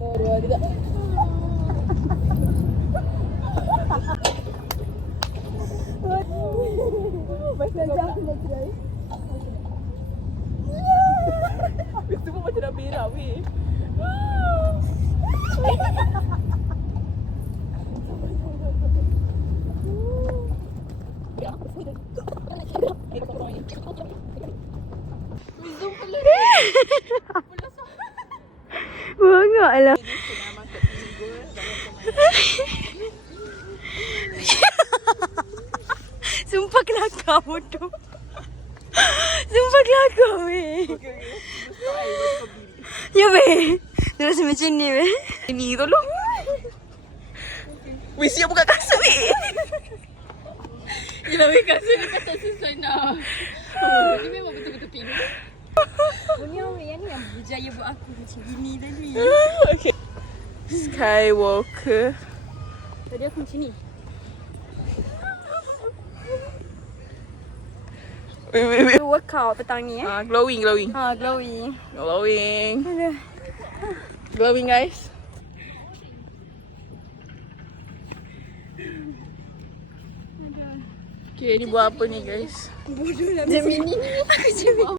Dua, tiga. Sekejap aku nak try. Itu pun macam dah berak weh. Bengak lah. Sumpah kelakar bodoh. Sumpah kelakar weh. Ya weh. Terus macam ni weh. Ini tolong. Weh siap buka kasut weh. Yelah weh, kasut ni patut sesuai nak. Ni memang betul-betul pink. Punya weh, yang ni yang berjaya buat aku macam gini tadi. Okay. Skywalker. Tadi aku macam ni. Wait. Workout petang ni Glowing. glowing. Aduh. Glowing guys. Okay, ni buat apa ni guys? Bodoh lah. Macam mini ni. Aku macam